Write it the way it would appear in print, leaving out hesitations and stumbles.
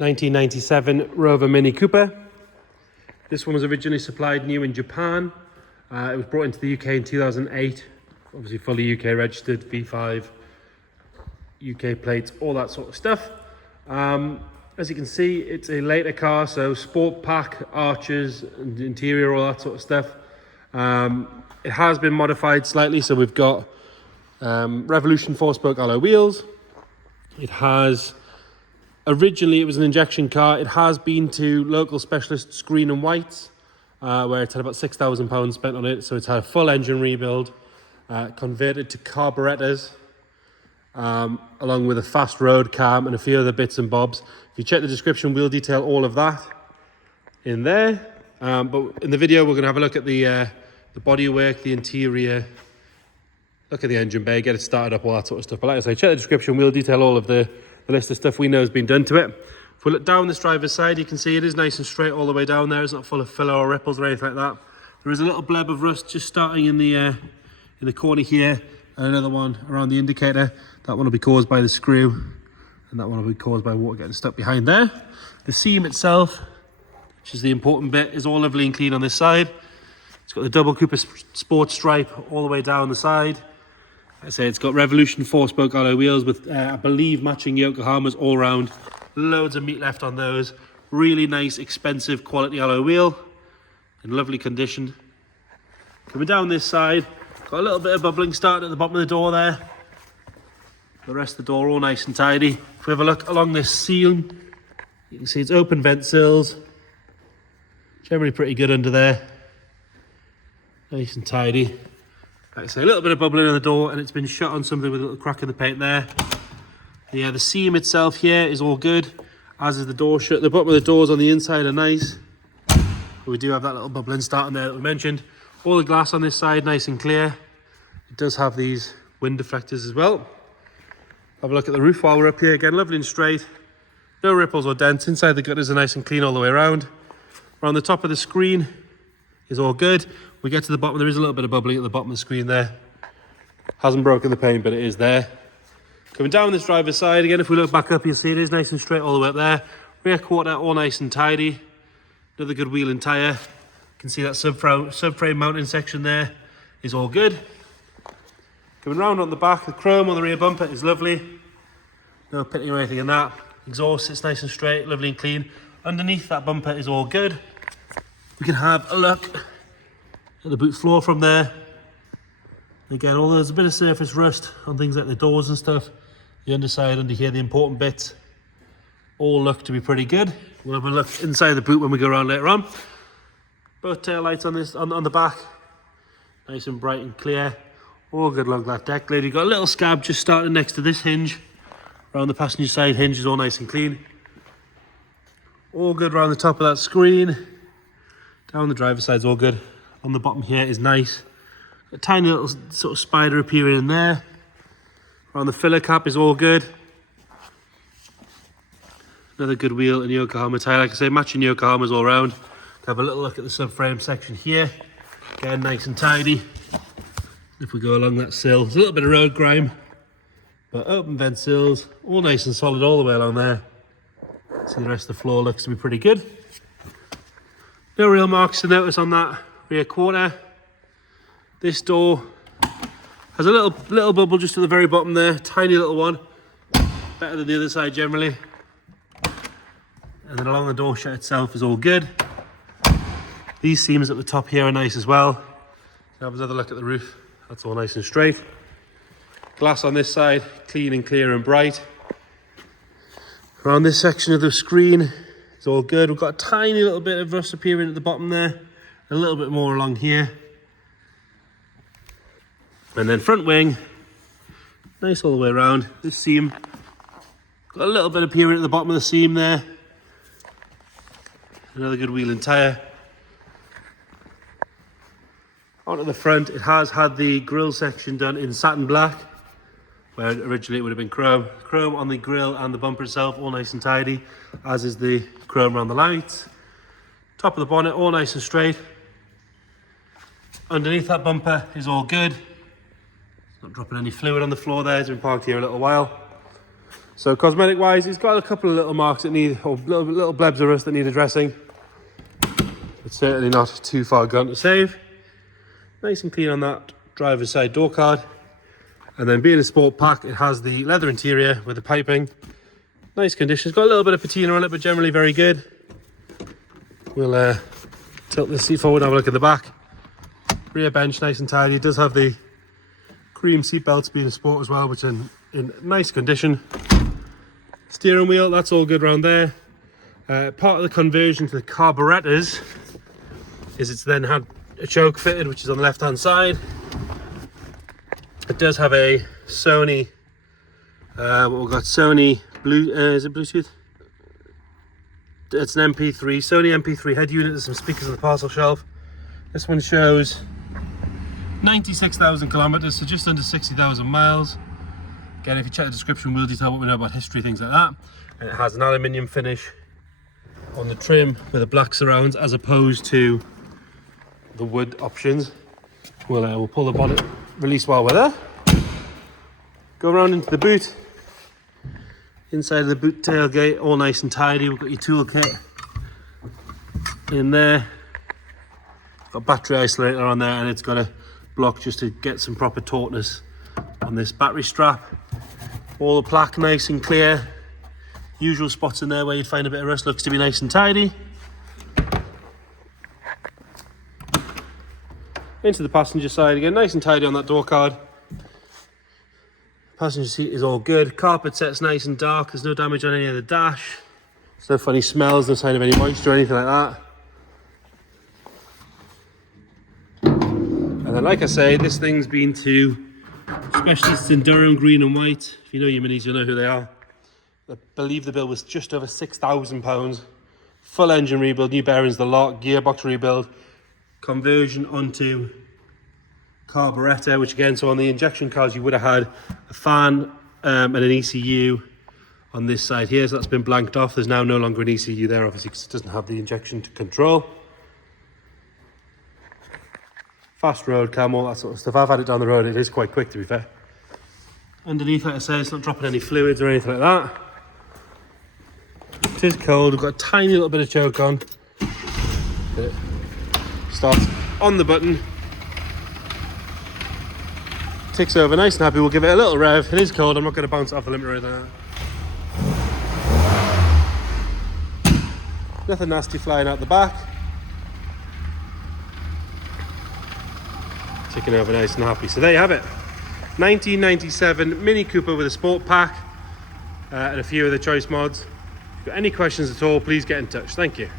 1997 Rover Mini Cooper. This one was originally supplied new in Japan. It was brought into the UK in 2008. Obviously fully UK registered, V5, UK plates, all that sort of stuff. As you can see, it's a later car, so sport pack, arches, and interior, all that sort of stuff. It has been modified slightly, so we've got Revolution 4-spoke alloy wheels. It has, originally it was an injection car. It has been to local specialist Screen and Whites, where it's had about £6,000 spent on it. So it's had a full engine rebuild, converted to carburetors, along with a fast road cam and a few other bits and bobs. If you check the description, we'll detail all of that in there. But in the video, we're going to have a look at the bodywork, the interior, look at the engine bay, get it started up, all that sort of stuff. But like I say, check the description, we'll detail all of the list of stuff we know has been done to it. If we look down this driver's side, you can see it is nice and straight all the way down there. It's not full of filler or ripples or anything like that. There is a little bleb of rust just starting in the corner here, and another one around the indicator. That one will be caused by the screw, and that one will be caused by water getting stuck behind there. The seam itself, which is the important bit, is all lovely and clean on this side. It's got the double Cooper Sport stripe all the way down the side. Like I say, it's got Revolution 4-spoke alloy wheels with, I believe, matching Yokohamas all round. Loads of meat left on those. Really nice, expensive quality alloy wheel in lovely condition. Coming down this side, got a little bit of bubbling starting at the bottom of the door there. The rest of the door all nice and tidy. If we have a look along this ceiling, you can see it's open vent sills. Generally pretty good under there. Nice and tidy. Like I say, a little bit of bubbling in the door, and it's been shut on something with a little crack in the paint there. Yeah, the seam itself here is all good, as is the door shut. The bottom of the doors on the inside are nice. We do have that little bubbling starting there that we mentioned. All the glass on this side nice and clear. It does have these wind deflectors as well. Have a look at the roof while we're up here. Again, lovely and straight. No ripples or dents. Inside the gutters are nice and clean all the way around. Around the top of the screen is all good. We get to the bottom, there is a little bit of bubbling at the bottom of the screen there. Hasn't broken the paint, but it is there. Coming down this driver's side, again, if we look back up, you'll see it is nice and straight all the way up there. Rear quarter, all nice and tidy. Another good wheel and tyre. You can see that subframe mounting section there is all good. Coming round on the back, the chrome on the rear bumper is lovely. No pitting or anything in that. Exhaust, it's nice and straight, lovely and clean. Underneath that bumper is all good. We can have a look at the boot floor from there. Again, although there's a bit of surface rust on things like the doors and stuff, the underside under here, the important bits, all look to be pretty good. We'll have a look inside the boot when we go around later on. Both tail lights on this on the back, nice and bright and clear. All good along that deck lid. You've got a little scab just starting next to this hinge. Around the passenger side hinge is all nice and clean. All good around the top of that screen. Down the driver's side is all good. On the bottom here is nice. A tiny little sort of spider appearing in there. Around the filler cap is all good. Another good wheel and Yokohama tyre. Like I say, matching Yokohamas all around. Have a little look at the subframe section here. Again, nice and tidy. If we go along that sill, there's a little bit of road grime, but open vent sills, all nice and solid all the way along there. See, the rest of the floor looks to be pretty good. No real marks to notice on that rear quarter. This door has a little bubble just at the very bottom there, tiny little one. Better than the other side generally. And then along the door shut itself is all good. These seams at the top here are nice as well. Have another look at the roof. That's all nice and straight. Glass on this side, clean and clear and bright. Around this section of the screen, it's all good. We've got a tiny little bit of rust appearing at the bottom there. A little bit more along here. And then front wing, nice all the way around. This seam, got a little bit appearing at the bottom of the seam there. Another good wheel and tyre. Onto the front, it has had the grille section done in satin black, where originally it would have been chrome. Chrome on the grille and the bumper itself, all nice and tidy, as is the chrome around the lights. Top of the bonnet, all nice and straight. Underneath that bumper is all good. Not dropping any fluid on the floor there, it's been parked here a little while. So cosmetic wise, it's got a couple of little marks that need, or little blebs of rust that need addressing. But certainly not too far gone to save. Nice and clean on that driver's side door card. And then being a sport pack, it has the leather interior with the piping. Nice condition. It's got a little bit of patina on it, but generally very good. We'll tilt the seat forward and have a look at the back. Rear bench, nice and tidy. It does have the cream seat belts being a sport as well, which are in nice condition. Steering wheel, that's all good around there. Part of the conversion to the carburetors is it's then had a choke fitted, which is on the left hand side. It does have a Sony, what we've got, Sony Blue, is it Bluetooth? It's an MP3, Sony MP3 head unit. There's some speakers on the parcel shelf. This one shows 96,000 kilometers, so just under 60,000 miles. Again, if you check the description, we'll detail what we know about history, things like that. And it has an aluminium finish on the trim with the black surrounds, as opposed to the wood options. We'll pull the bonnet release while we're there. Go around into the boot. Inside of the boot tailgate, all nice and tidy. We've got your toolkit in there. Got battery isolator on there, and it's got a block just to get some proper tautness on this battery strap. All the plaque nice and clear. Usual spots in there where you'd find a bit of rust, looks to be nice and tidy. Into the passenger side again, nice and tidy on that door card. Passenger seat is all good. Carpet set's nice and dark. There's no damage on any of the dash. There's no funny smells, no sign of any moisture or anything like that. And then, like I say, this thing's been to specialists in Durham, green and white. If you know your minis, you'll know who they are. I believe the bill was just over £6,000. Full engine rebuild, new bearings, the lot, gearbox rebuild, conversion onto carburetor, which again, so on the injection cars you would have had a fan and an ECU on this side here, so that's been blanked off. There's now no longer an ECU there, obviously, because it doesn't have the injection to control. Fast road cam, all that sort of stuff. I've had it down the road, it is quite quick to be fair. Underneath, like I say, it's not dropping any fluids or anything like that. It is cold. We've got a tiny little bit of choke on. It starts on the button. Ticks over nice and happy. We'll give it a little rev. It is cold. I'm not going to bounce it off the limiter or anything like that. Nothing nasty flying out the back. Ticking over nice and happy. So there you have it. 1997 Mini Cooper with a sport pack and a few of the choice mods. If you've got any questions at all, please get in touch. Thank you.